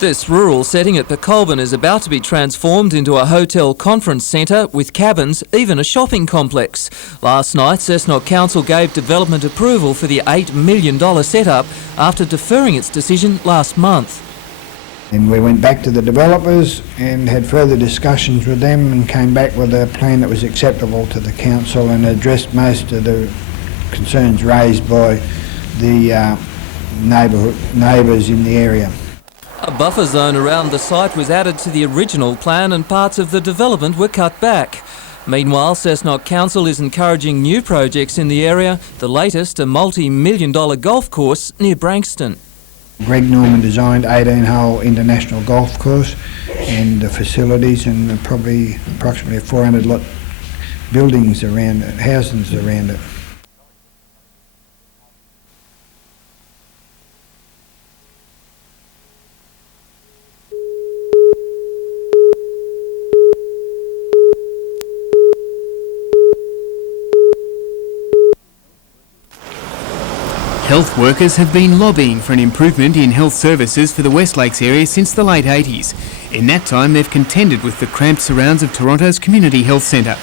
This rural setting at Colburn is about to be transformed into a hotel conference centre with cabins, even a shopping complex. Last night, Cessnock Council gave development approval for the $8 million setup after deferring its decision last month. And we went back to the developers and had further discussions with them and came back with a plan that was acceptable to the council and addressed most of the concerns raised by the neighbours in the area. A buffer zone around the site was added to the original plan and parts of the development were cut back. Meanwhile, Cessnock Council is encouraging new projects in the area, the latest a multi-million-dollar golf course near Branxton. Greg Norman designed 18-hole international golf course and the facilities and probably approximately 400 lot buildings around it, houses around it. Health workers have been lobbying for an improvement in health services for the West Lakes area since the late 80s. In that time, they've contended with the cramped surrounds of Toronto's Community Health Centre.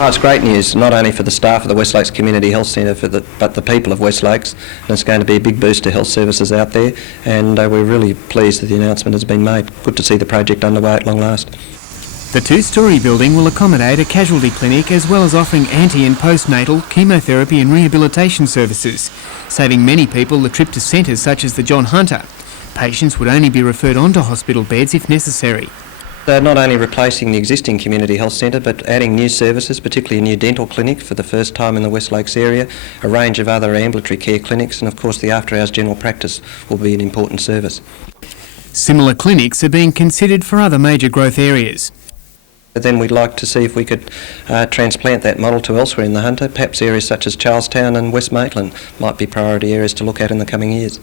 Oh, it's great news, not only for the staff of the West Lakes Community Health Centre, but the people of West Lakes. And it's going to be a big boost to health services out there, and we're really pleased that the announcement has been made. Good to see the project underway at long last. The two-storey building will accommodate a casualty clinic as well as offering anti- and postnatal chemotherapy and rehabilitation services, saving many people the trip to centres such as the John Hunter. Patients would only be referred on to hospital beds if necessary. They're not only replacing the existing community health centre but adding new services, particularly a new dental clinic for the first time in the West Lakes area, a range of other ambulatory care clinics, and of course the after-hours general practice will be an important service. Similar clinics are being considered for other major growth areas. But then we'd like to see if we could transplant that model to elsewhere in the Hunter. Perhaps areas such as Charlestown and West Maitland might be priority areas to look at in the coming years.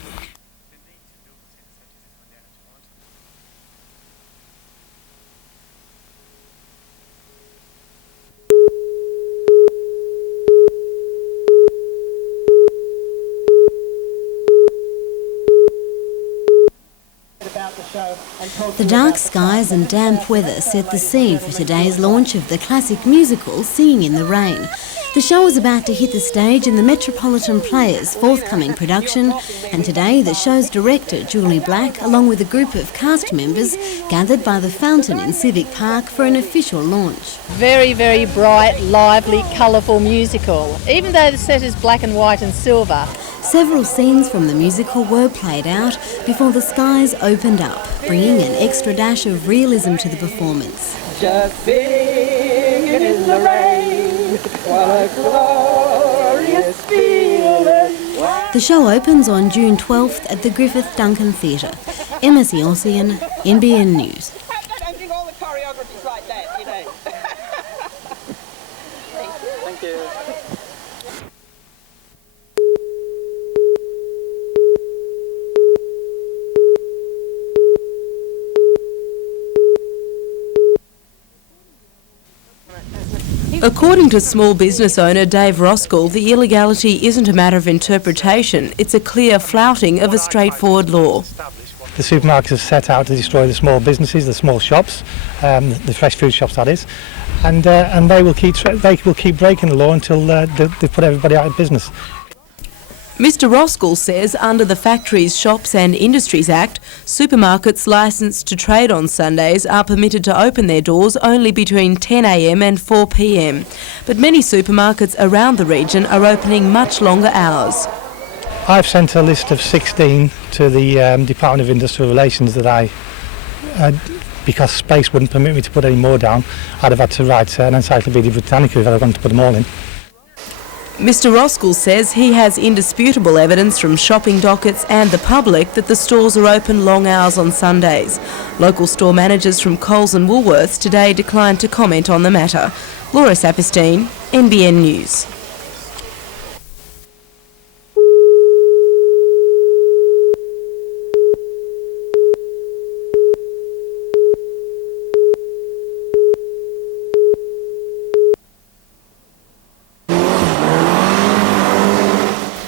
The dark skies and damp weather set the scene for today's launch of the classic musical Singing in the Rain. The show is about to hit the stage in the Metropolitan Players' forthcoming production, and today the show's director, Julie Black, along with a group of cast members, gathered by the fountain in Civic Park for an official launch. Very, very bright, lively, colourful musical, even though the set is black and white and silver. Several scenes from the musical were played out before the skies opened up, bringing an extra dash of realism to the performance. Just singing in the rain, what a glorious feeling. The show opens on June 12th at the Griffith Duncan Theatre. Emma Siossian, NBN News. I don't think all the choreography's like that, you know. Thank you. According to small business owner Dave Roskell, the illegality isn't a matter of interpretation, it's a clear flouting of a straightforward law. The supermarkets have set out to destroy the small businesses, the small shops, the fresh food shops that is, and they will keep breaking the law until they put everybody out of business. Mr Roskell says under the Factories, Shops and Industries Act, supermarkets licensed to trade on Sundays are permitted to open their doors only between 10 a.m. and 4 p.m. But many supermarkets around the region are opening much longer hours. I've sent a list of 16 to the Department of Industrial Relations that because space wouldn't permit me to put any more down, I'd have had to write an Encyclopedia Britannica if I wanted to put them all in. Mr Roskell says he has indisputable evidence from shopping dockets and the public that the stores are open long hours on Sundays. Local store managers from Coles and Woolworths today declined to comment on the matter. Laura Saperstein, NBN News.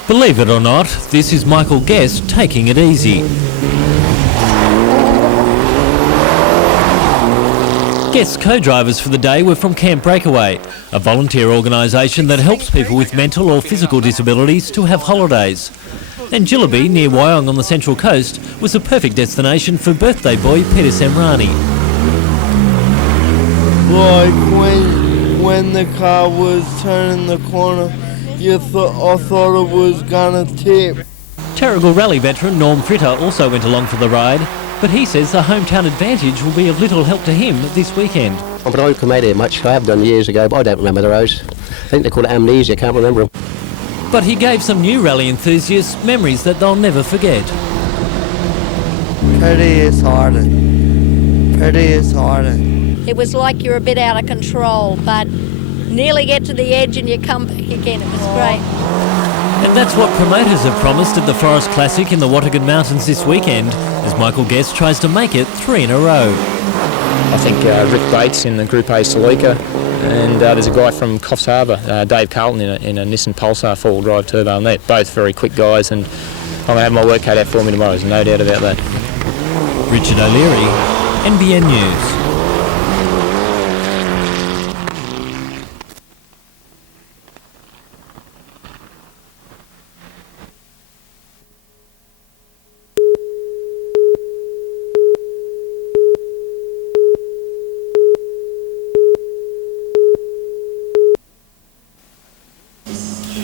Believe it or not, this is Michael Guest taking it easy. Guest co-drivers for the day were from Camp Breakaway, a volunteer organisation that helps people with mental or physical disabilities to have holidays. And Jillaby, near Wyong on the Central Coast, was a perfect destination for birthday boy Peter Semrani. Like when the car was turning the corner, I thought it was gonna tip. Terrigal Rally veteran Norm Fritter also went along for the ride, but he says the hometown advantage will be of little help to him this weekend. But I don't come out here much. I have done years ago, but I don't remember the roads. I think they call it amnesia, can't remember them. But he gave some new rally enthusiasts memories that they'll never forget. Pretty is harder. It was like you're a bit out of control, but nearly get to the edge and you come back again. It was great. And that's what promoters have promised at the Forest Classic in the Wataghan Mountains this weekend, as Michael Guest tries to make it 3 in a row. I think Rick Bates in the Group A Salika, and there's a guy from Coffs Harbour, Dave Carlton, in a Nissan Pulsar 4-wheel drive turbo, and they're both very quick guys, and I'm going to have my work cut out for me tomorrow, there's no doubt about that. Richard O'Leary, NBN News.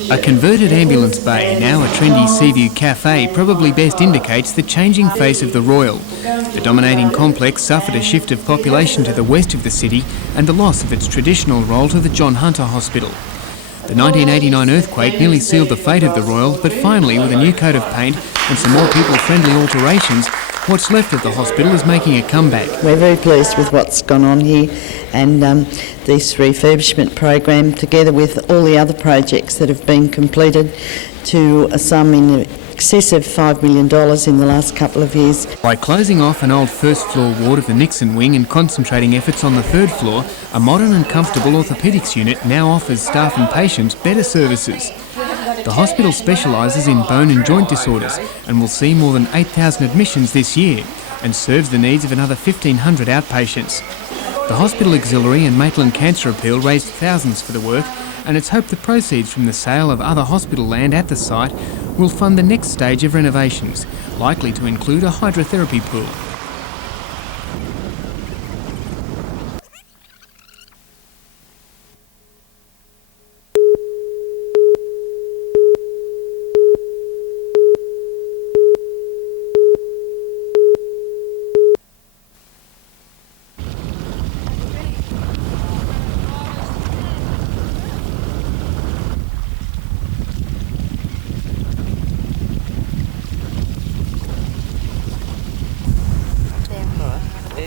A converted ambulance bay, now a trendy Seaview cafe, probably best indicates the changing face of the Royal. The dominating complex suffered a shift of population to the west of the city and the loss of its traditional role to the John Hunter Hospital. The 1989 earthquake nearly sealed the fate of the Royal, but finally, with a new coat of paint and some more people-friendly alterations, what's left of the hospital is making a comeback. We're very pleased with what's gone on here, and this refurbishment program, together with all the other projects that have been completed to a sum in excess of $5 million in the last couple of years. By closing off an old first-floor ward of the Nixon wing and concentrating efforts on the third floor, a modern and comfortable orthopaedics unit now offers staff and patients better services. The hospital specialises in bone and joint disorders and will see more than 8,000 admissions this year and serves the needs of another 1,500 outpatients. The Hospital Auxiliary and Maitland Cancer Appeal raised thousands for the work, and it's hoped the proceeds from the sale of other hospital land at the site will fund the next stage of renovations, likely to include a hydrotherapy pool.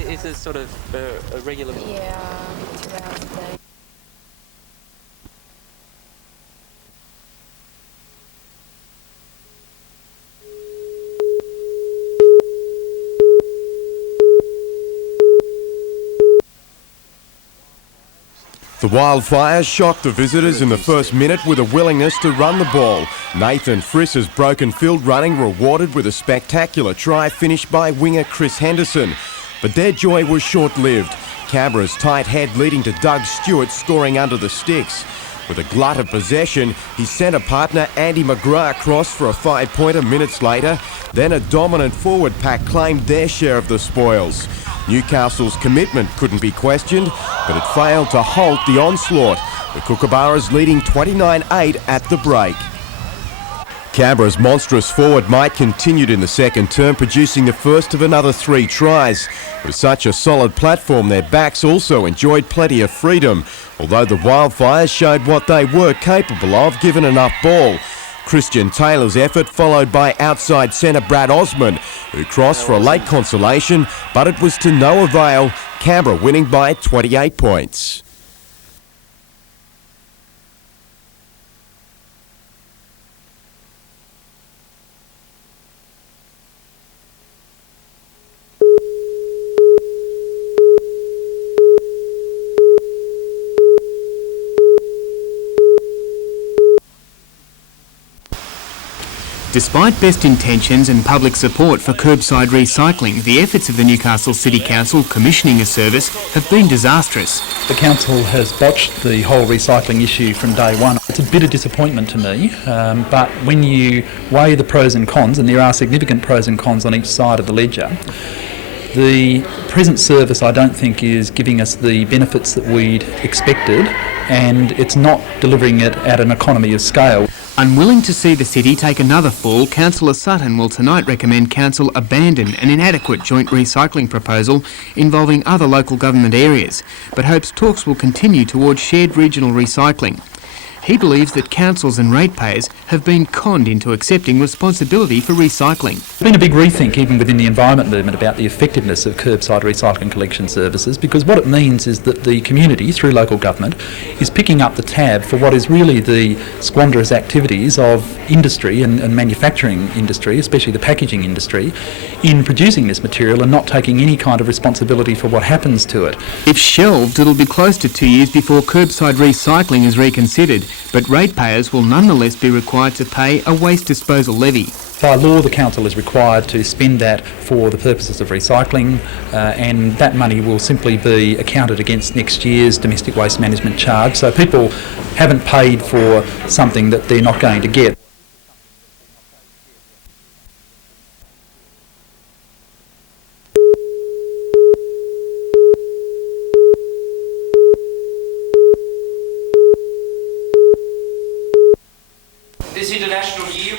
Is this sort of a regular... Yeah, 2 hours a day. The wildfires shocked the visitors in the first minute with a willingness to run the ball. Nathan Friss's broken field running rewarded with a spectacular try finished by winger Chris Henderson. But their joy was short-lived. Canberra's tight head leading to Doug Stewart scoring under the sticks. With a glut of possession, his centre partner Andy McGrath crossed for a 5-pointer minutes later. Then a dominant forward pack claimed their share of the spoils. Newcastle's commitment couldn't be questioned, but it failed to halt the onslaught, with Kookaburras leading 29-8 at the break. Canberra's monstrous forward might continued in the second term, producing the first of another 3 tries. With such a solid platform, their backs also enjoyed plenty of freedom, although the Wildfires showed what they were capable of given enough ball. Christian Taylor's effort followed by outside centre Brad Osman, who crossed for a late consolation, but it was to no avail, Canberra winning by 28 points. Despite best intentions and public support for curbside recycling, the efforts of the Newcastle City Council commissioning a service have been disastrous. The council has botched the whole recycling issue from day one. It's a bit of disappointment to me, but when you weigh the pros and cons, and there are significant pros and cons on each side of the ledger, the present service I don't think is giving us the benefits that we'd expected, and it's not delivering it at an economy of scale. Unwilling to see the city take another fall, Councillor Sutton will tonight recommend Council abandon an inadequate joint recycling proposal involving other local government areas, but hopes talks will continue towards shared regional recycling. He believes that councils and ratepayers have been conned into accepting responsibility for recycling. There's been a big rethink even within the environment movement about the effectiveness of curbside recycling collection services, because what it means is that the community, through local government, is picking up the tab for what is really the squanderous activities of industry and manufacturing industry, especially the packaging industry, in producing this material and not taking any kind of responsibility for what happens to it. If shelved, it'll be close to 2 years before curbside recycling is reconsidered, but ratepayers will nonetheless be required to pay a waste disposal levy. By law, the council is required to spend that for the purposes of recycling, and that money will simply be accounted against next year's domestic waste management charge. So people haven't paid for something that they're not going to get.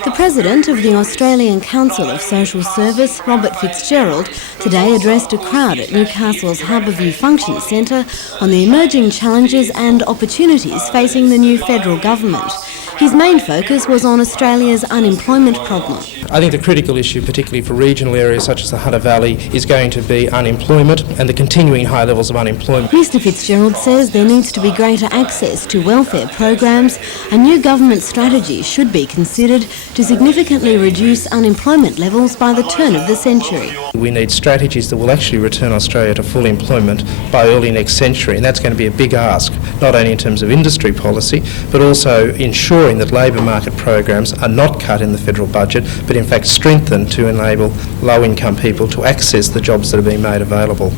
The President of the Australian Council of Social Service, Robert Fitzgerald, today addressed a crowd at Newcastle's Harbourview Function Centre on the emerging challenges and opportunities facing the new federal government. His main focus was on Australia's unemployment problem. I think the critical issue, particularly for regional areas such as the Hunter Valley, is going to be unemployment and the continuing high levels of unemployment. Mr Fitzgerald says there needs to be greater access to welfare programs. A new government strategy should be considered to significantly reduce unemployment levels by the turn of the century. We need strategies that will actually return Australia to full employment by early next century, and that's going to be a big ask, not only in terms of industry policy, but also ensuring that labour market programs are not cut in the federal budget, but in fact strengthened to enable low-income people to access the jobs that are being made available.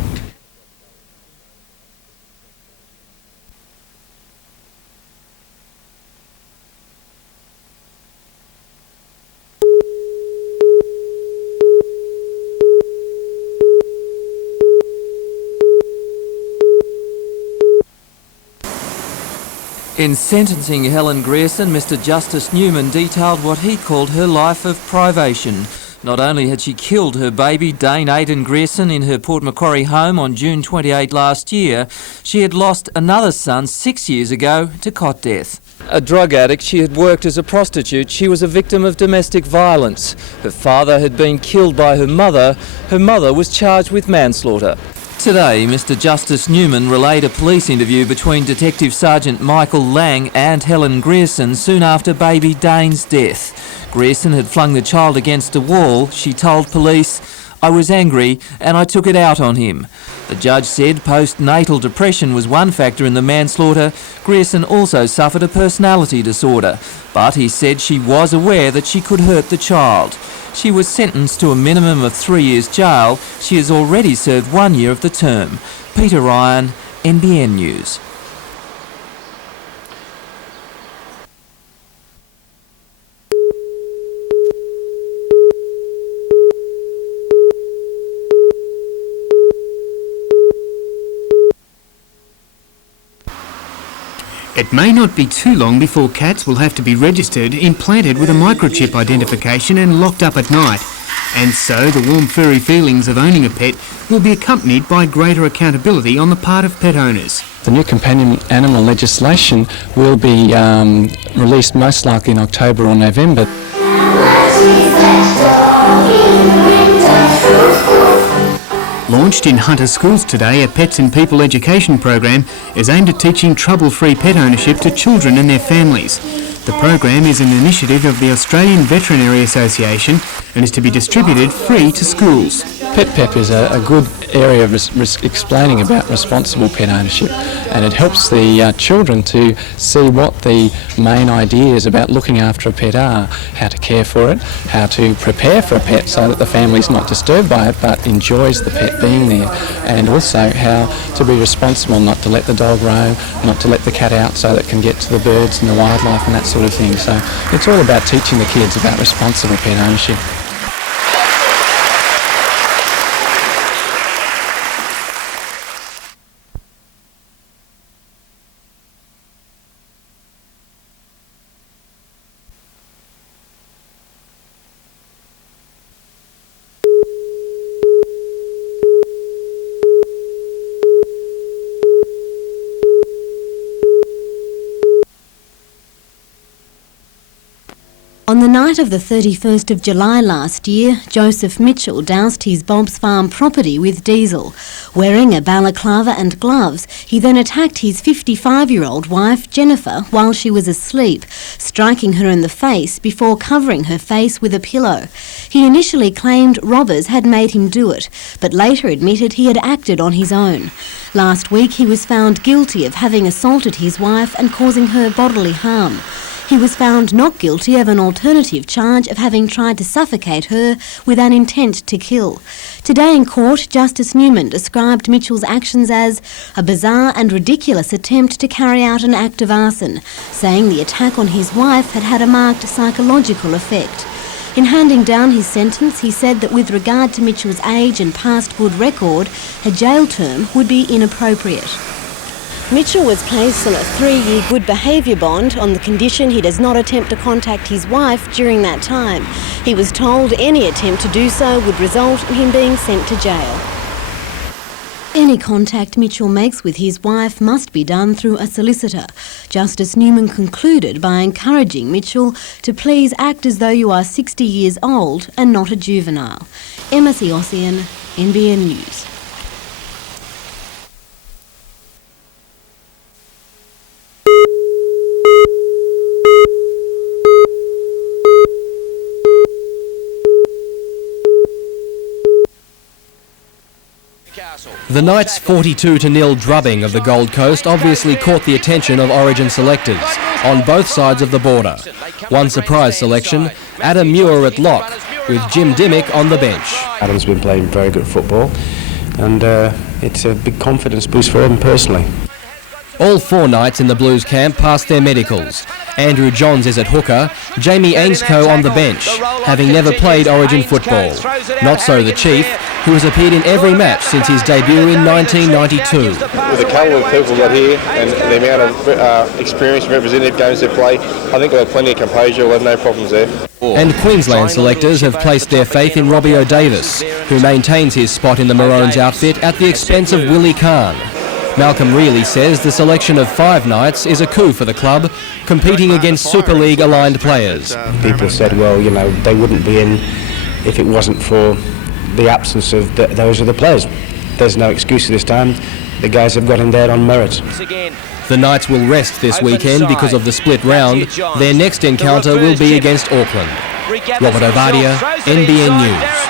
In sentencing Helen Grierson, Mr Justice Newman detailed what he called her life of privation. Not only had she killed her baby, Dane Aidan Grierson, in her Port Macquarie home on June 28 last year, she had lost another son 6 years ago to cot death. A drug addict, she had worked as a prostitute. She was a victim of domestic violence. Her father had been killed by her mother. Her mother was charged with manslaughter. Today, Mr Justice Newman relayed a police interview between Detective Sergeant Michael Lang and Helen Grierson soon after baby Dane's death. Grierson had flung the child against a wall. She told police, "I was angry and I took it out on him." The judge said postnatal depression was one factor in the manslaughter. Grierson also suffered a personality disorder, but he said she was aware that she could hurt the child. She was sentenced to a minimum of 3 years jail. She has already served 1 year of the term. Peter Ryan, NBN News. It may not be too long before cats will have to be registered, implanted with a microchip identification and locked up at night. And so the warm furry feelings of owning a pet will be accompanied by greater accountability on the part of pet owners. The new companion animal legislation will be released most likely in October or November. Launched in Hunter schools today, a Pets and People education program is aimed at teaching trouble-free pet ownership to children and their families. The program is an initiative of the Australian Veterinary Association and is to be distributed free to schools. Pet Pep is a good area of explaining about responsible pet ownership, and it helps the children to see what the main ideas about looking after a pet are, how to care for it, how to prepare for a pet so that the family's not disturbed by it but enjoys the pet being there, and also how to be responsible, not to let the dog roam, not to let the cat out so that it can get to the birds and the wildlife and that sort of thing. So it's all about teaching the kids about responsible pet ownership. On the night of the 31st of July last year, Joseph Mitchell doused his Bob's Farm property with diesel. Wearing a balaclava and gloves, he then attacked his 55-year-old wife, Jennifer, while she was asleep, striking her in the face before covering her face with a pillow. He initially claimed robbers had made him do it, but later admitted he had acted on his own. Last week he was found guilty of having assaulted his wife and causing her bodily harm. He was found not guilty of an alternative charge of having tried to suffocate her with an intent to kill. Today in court, Justice Newman described Mitchell's actions as a bizarre and ridiculous attempt to carry out an act of arson, saying the attack on his wife had had a marked psychological effect. In handing down his sentence, he said that with regard to Mitchell's age and past good record, a jail term would be inappropriate. Mitchell was placed on a 3-year good behaviour bond on the condition he does not attempt to contact his wife during that time. He was told any attempt to do so would result in him being sent to jail. Any contact Mitchell makes with his wife must be done through a solicitor. Justice Newman concluded by encouraging Mitchell to please act as though you are 60 years old and not a juvenile. Emma Theossian, NBN News. The Knights' 42-0 drubbing of the Gold Coast obviously caught the attention of Origin selectors on both sides of the border. One surprise selection, Adam Muir at lock, with Jim Dimmick on the bench. Adam's been playing very good football, and it's a big confidence boost for him personally. All 4 Knights in the Blues camp passed their medicals. Andrew Johns is at hooker, Jamie Ainscoe on the bench, having never played Origin football. Not so the Chief, who has appeared in every match since his debut in 1992. With the calibre of people got here and the amount of experience and representative games they play, I think we'll have plenty of composure, we'll have no problems there. And Queensland selectors have placed their faith in Robbie O'Davis, who maintains his spot in the Maroons outfit at the expense of Willie Kahn. Malcolm Reilly says the selection of 5 Knights is a coup for the club, competing against Super League aligned players. People said, well, you know, they wouldn't be in if it wasn't for the absence of those other players. There's no excuse this time. The guys have got in there on merit. The Knights will rest this weekend because of the split round. Their next encounter will be against Auckland. Robert Ovadia, NBN News.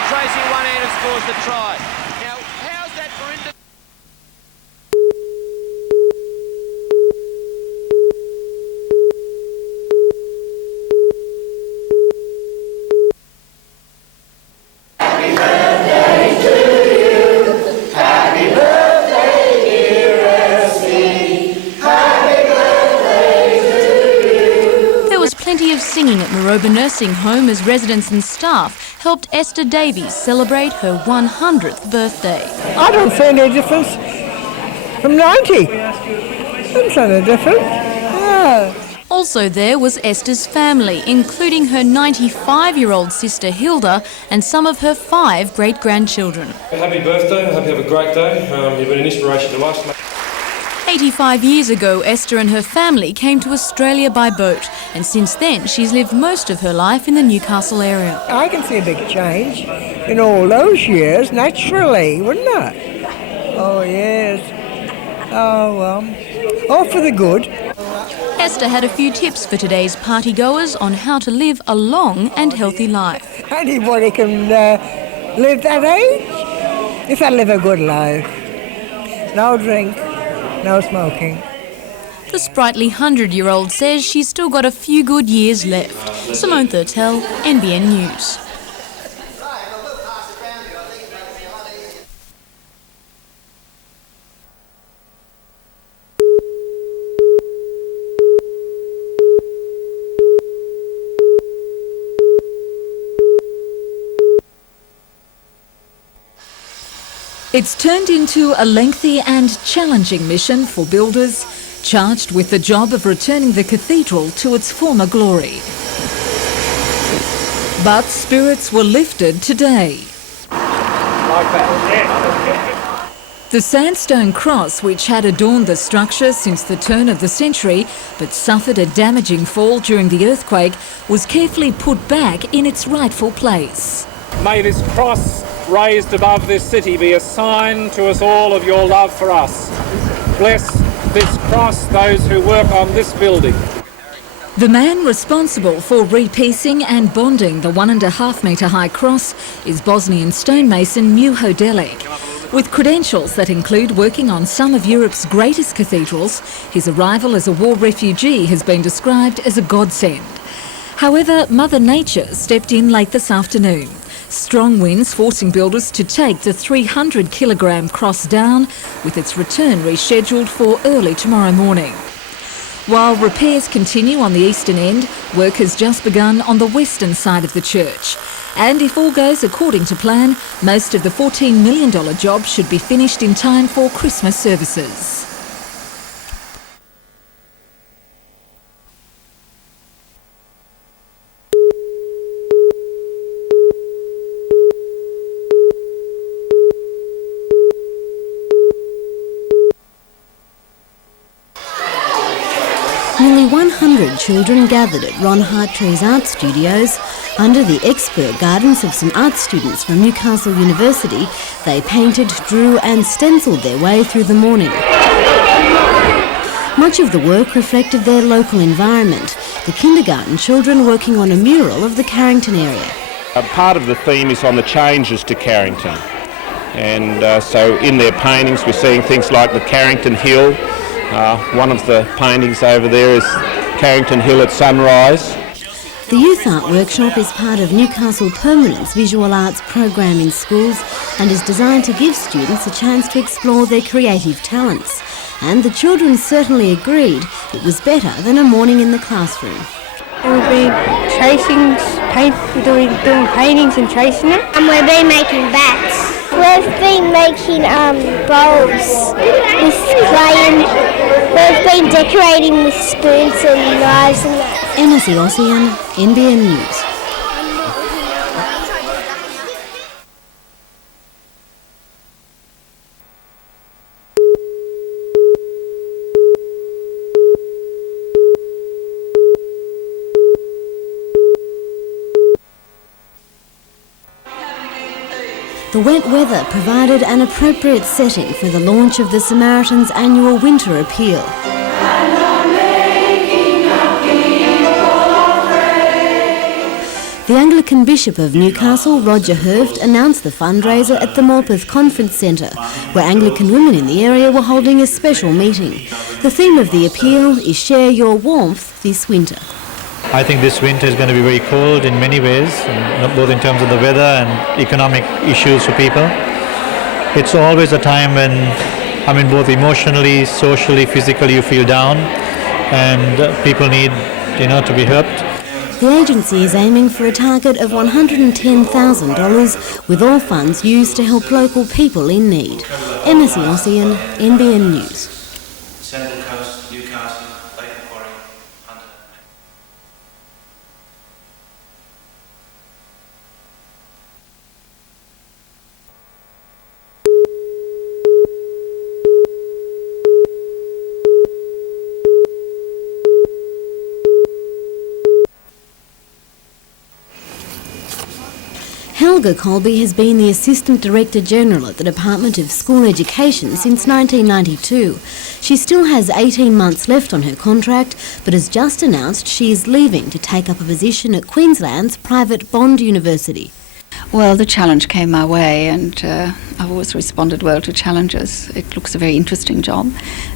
Singing at Maroba Nursing Home as residents and staff helped Esther Davies celebrate her 100th birthday. I don't see any difference from 90. I don't see any difference. Yeah. Also there was Esther's family, including her 95-year-old sister Hilda and some of her 5 great-grandchildren. Happy birthday, I hope you have a great day. You've been an inspiration to us. 85 years ago, Esther and her family came to Australia by boat, and since then she's lived most of her life in the Newcastle area. I can see a big change in all those years, naturally, wouldn't I? Oh, yes. Oh, well, all for the good. Esther had a few tips for today's partygoers on how to live a long and healthy life. Anybody can live that age. If I live a good life. No drink, no smoking. The sprightly 100-year-old says she's still got a few good years left. Simone Thurtell, NBN News. It's turned into a lengthy and challenging mission for builders charged with the job of returning the cathedral to its former glory. But spirits were lifted today. The sandstone cross, which had adorned the structure since the turn of the century but suffered a damaging fall during the earthquake, was carefully put back in its rightful place. May this cross raised above this city be a sign to us all of your love for us. Bless this cross those who work on this building. The man responsible for repiecing and bonding the 1.5 metre high cross is Bosnian stonemason Muho Delek. With credentials that include working on some of Europe's greatest cathedrals, his arrival as a war refugee has been described as a godsend. However, Mother Nature stepped in late this afternoon. Strong winds forcing builders to take the 300-kilogram cross down, with its return rescheduled for early tomorrow morning. While repairs continue on the eastern end, work has just begun on the western side of the church. And if all goes according to plan, most of the $14 million job should be finished in time for Christmas services. Nearly 100 children gathered at Ron Hartree's art studios. Under the expert guidance of some art students from Newcastle University, they painted, drew and stencilled their way through the morning. Much of the work reflected their local environment, the kindergarten children working on a mural of the Carrington area. Part of the theme is on the changes to Carrington, and so in their paintings we're seeing things like the Carrington Hill. One of the paintings over there is Carrington Hill at sunrise. The Youth Art Workshop is part of Newcastle Permanent's visual arts program in schools and is designed to give students a chance to explore their creative talents. And the children certainly agreed it was better than a morning in the classroom. We've been tracing, doing paintings and tracing it. And we've been making bats. We've been making bowls with clay and we've been decorating with spoons and knives and that. Emma Ossian, NBN News. The wet weather provided an appropriate setting for the launch of the Samaritans' annual winter appeal. The Anglican Bishop of Newcastle, Roger Hurft, announced the fundraiser at the Morpeth Conference Centre, where Anglican women in the area were holding a special meeting. The theme of the appeal is Share Your Warmth this winter. I think this winter is going to be very cold in many ways, both in terms of the weather and economic issues for people. It's always a time when, both emotionally, socially, physically, you feel down, and people need, to be helped. The agency is aiming for a target of $110,000, with all funds used to help local people in need. Emma Ossian, NBN News. Central Coast, Newcastle, Lake Macquarie, Hunter. Helga Colby has been the Assistant Director General at the Department of School Education since 1992. She still has 18 months left on her contract, but has just announced she is leaving to take up a position at Queensland's private Bond University. Well, the challenge came my way, and I've always responded well to challenges. It looks a very interesting job,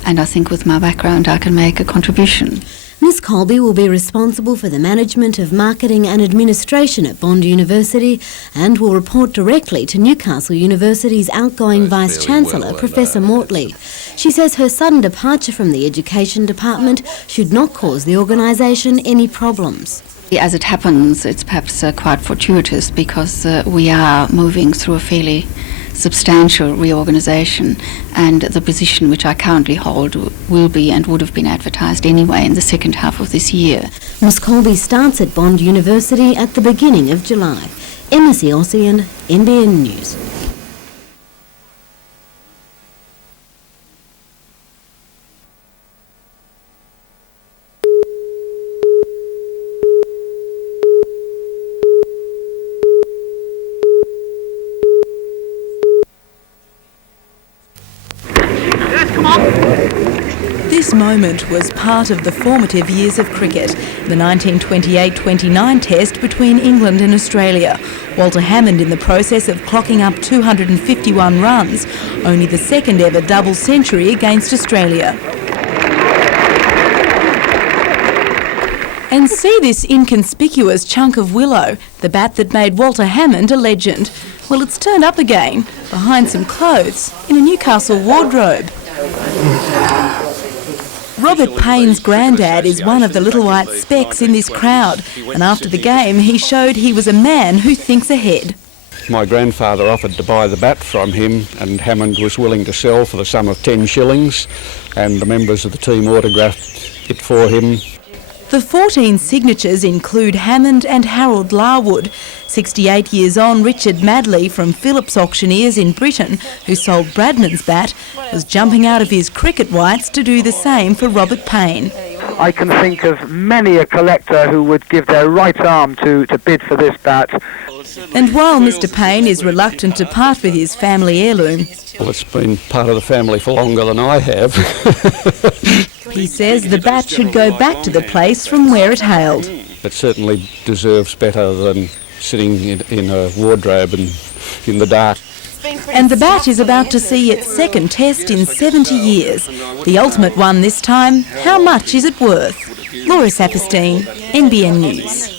and I think with my background I can make a contribution. Miss Colby will be responsible for the management of marketing and administration at Bond University and will report directly to Newcastle University's outgoing Vice-Chancellor, Professor Mortley. She says her sudden departure from the Education Department should not cause the organisation any problems. As it happens, it's perhaps quite fortuitous because we are moving through a fairly substantial reorganisation, and the position which I currently hold will be and would have been advertised anyway in the second half of this year. Miss Colby starts at Bond University at the beginning of July. Emma Ossian, NBN News. This moment was part of the formative years of cricket, the 1928-29 test between England and Australia. Walter Hammond in the process of clocking up 251 runs, only the second ever double century against Australia. And see this inconspicuous chunk of willow, the bat that made Walter Hammond a legend. Well, it's turned up again, behind some clothes, in a Newcastle wardrobe. Robert Payne's granddad is one of the little white specks in this crowd, and after the game he showed he was a man who thinks ahead. My grandfather offered to buy the bat from him, and Hammond was willing to sell for the sum of 10 shillings, and the members of the team autographed it for him. The 14 signatures include Hammond and Harold Larwood. 68 years on, Richard Madley from Phillips Auctioneers in Britain, who sold Bradman's bat, was jumping out of his cricket whites to do the same for Robert Payne. I can think of many a collector who would give their right arm to bid for this bat. And while Mr Payne is reluctant to part with his family heirloom, well, it's been part of the family for longer than I have. he says the bat should go back to the place from where it hailed. It certainly deserves better than sitting in a wardrobe and in the dark. And the bat is about to see its second test in 70 years. The ultimate one this time. How much is it worth? Laura Saperstein, NBN News.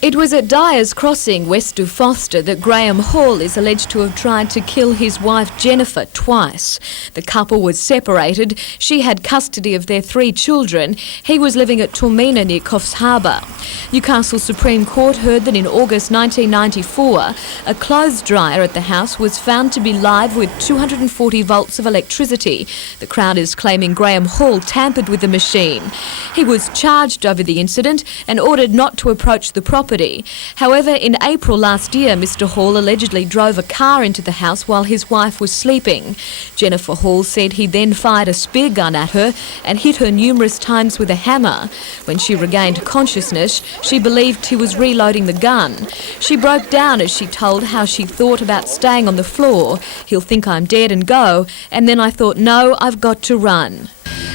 It was at Dyer's Crossing, west of Foster, that Graham Hall is alleged to have tried to kill his wife Jennifer twice. The couple was separated. She had custody of their 3 children. He was living at Tormina near Coffs Harbour. Newcastle Supreme Court heard that in August 1994, a clothes dryer at the house was found to be live with 240 volts of electricity. The Crown is claiming Graham Hall tampered with the machine. He was charged over the incident and ordered not to approach the property. However, in April last year, Mr Hall allegedly drove a car into the house while his wife was sleeping. Jennifer Hall said he then fired a spear gun at her and hit her numerous times with a hammer. When she regained consciousness, she believed he was reloading the gun. She broke down as she told how she thought about staying on the floor. He'll think I'm dead and go, and then I thought, no, I've got to run.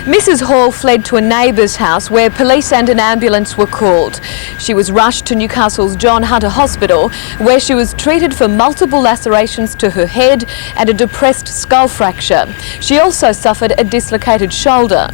Mrs Hall fled to a neighbour's house where police and an ambulance were called. She was rushed to Newcastle's John Hunter Hospital, where she was treated for multiple lacerations to her head and a depressed skull fracture. She also suffered a dislocated shoulder.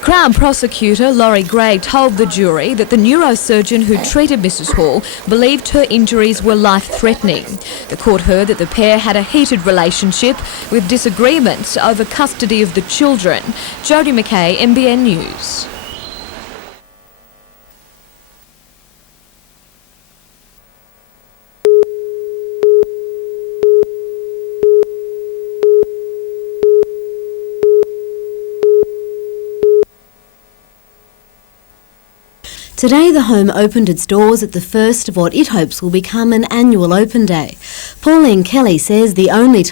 Crown Prosecutor Laurie Gray told the jury that the neurosurgeon who treated Mrs Hall believed her injuries were life-threatening. The court heard that the pair had a heated relationship with disagreements over custody of the children. Jodie McKay, NBN News. Today the home opened its doors at the first of what it hopes will become an annual open day. Pauline Kelly says the only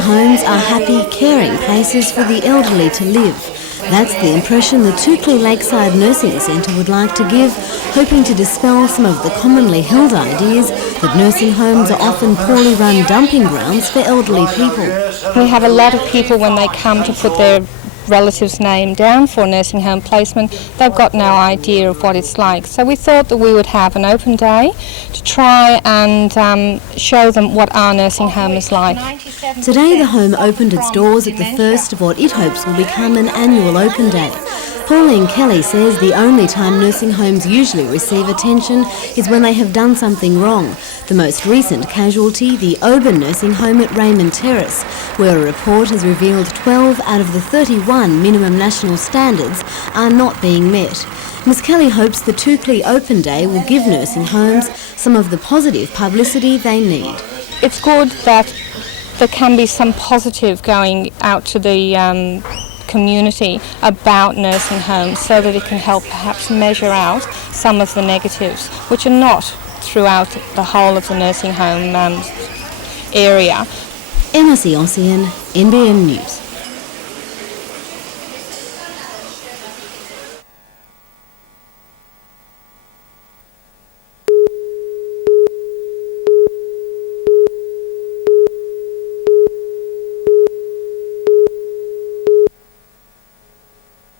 homes are happy, caring places for the elderly to live. That's the impression the Toukley Lakeside Nursing Centre would like to give, hoping to dispel some of the commonly held ideas that nursing homes are often poorly run dumping grounds for elderly people. We have a lot of people when they come to put their relative's name down for nursing home placement, they've got no idea of what it's like. So we thought that we would have an open day to try and show them what our nursing home is like. Today the home opened its doors at the first of what it hopes will become an annual open day. Pauline Kelly says the only time nursing homes usually receive attention is when they have done something wrong. The most recent casualty, the Oban nursing home at Raymond Terrace, where a report has revealed 12 out of the 31 minimum national standards are not being met. Ms Kelly hopes the Toukley Open Day will give nursing homes some of the positive publicity they need. It's good that there can be some positive going out to the community about nursing homes so that it can help perhaps measure out some of the negatives, which are not throughout the whole of the nursing home area. Emma Ossian, NBN News.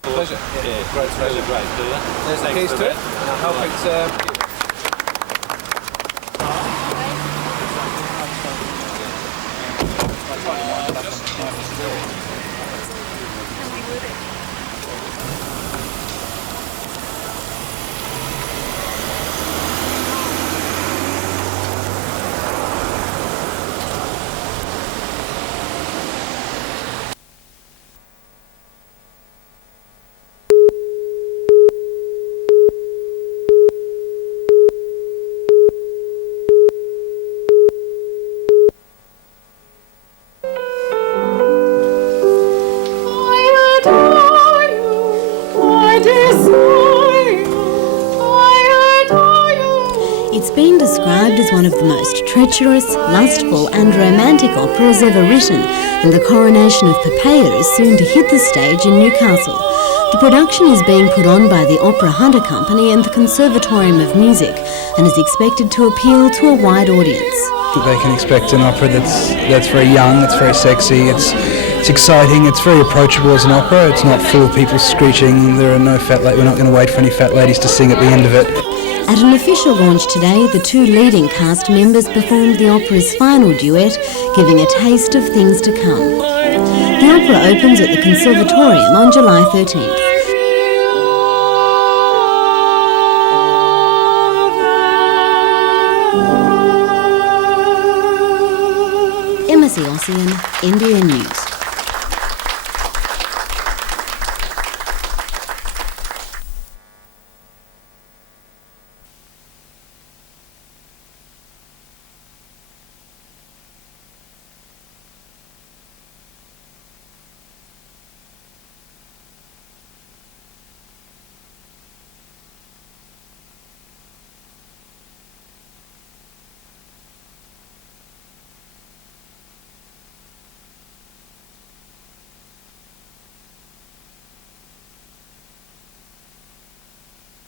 Pleasure. Yeah, great pleasure, great. There's the keys to it. I hope it's... It's been described as one of the most treacherous, lustful and romantic operas ever written, and the coronation of Popea is soon to hit the stage in Newcastle. The production is being put on by the Opera Hunter Company and the Conservatorium of Music, and is expected to appeal to a wide audience. They can expect an opera that's very young, it's very sexy, it's exciting, it's very approachable as an opera. It's not full of people screeching. There are no fat ladies. We're not going to wait for any fat ladies to sing at the end of it. At an official launch today, the two leading cast members performed the opera's final duet, giving a taste of things to come. The opera opens at the Conservatorium on July 13th. Emma Ossian, NBN News.